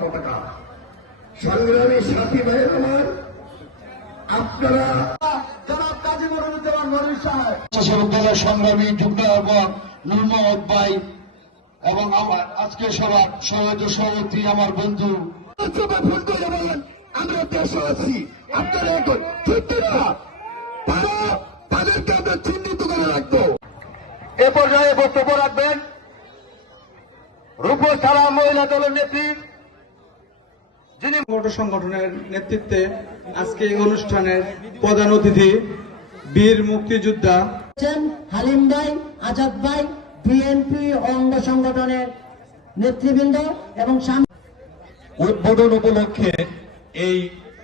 পতাকা সংগ্রামী সাথী ভাইয়ের আমার আপনারা জনাব কাজী মরুজ্জামান মনির সাহেব বিশ্ববিদ্যালয়ের সংগ্রামী যুগ্ম এবং নুর ভাই এবং আমার আজকে সবার সভাপতি সভাপতি আমার বন্ধু। চোখে ফোন করে বলেন আমরা দেশে আছি। আপনারা এখন ঠিক না তারা তাদেরকে আমরা চিহ্নিত করে রাখব। এ পর্যায়ে বক্তব্য রাখবেন রূপ ছাড়া মহিলা দলের নেত্রী যিনি সংগঠনের নেতৃত্বে আজকে এই অনুষ্ঠানের প্রধান অতিথি বীর মুক্তিযোদ্ধা হালিম ভাই আজাদ ভাই বিএনপি অঙ্গ সংগঠনের নেতৃবৃন্দ এবং উদ্বোধন উপলক্ষে এই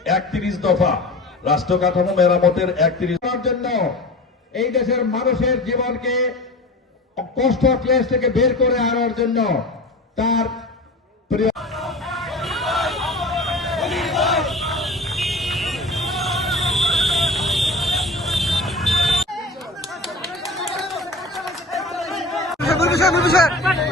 একত্রিশ দফা রাষ্ট্র কাঠামো মেরামতের একত্রিশ করার জন্য এই দেশের মানুষের জীবনকে কষ্ট ক্লেশ থেকে বের করে আনার জন্য তার প্রিয় Sir, sir, sir.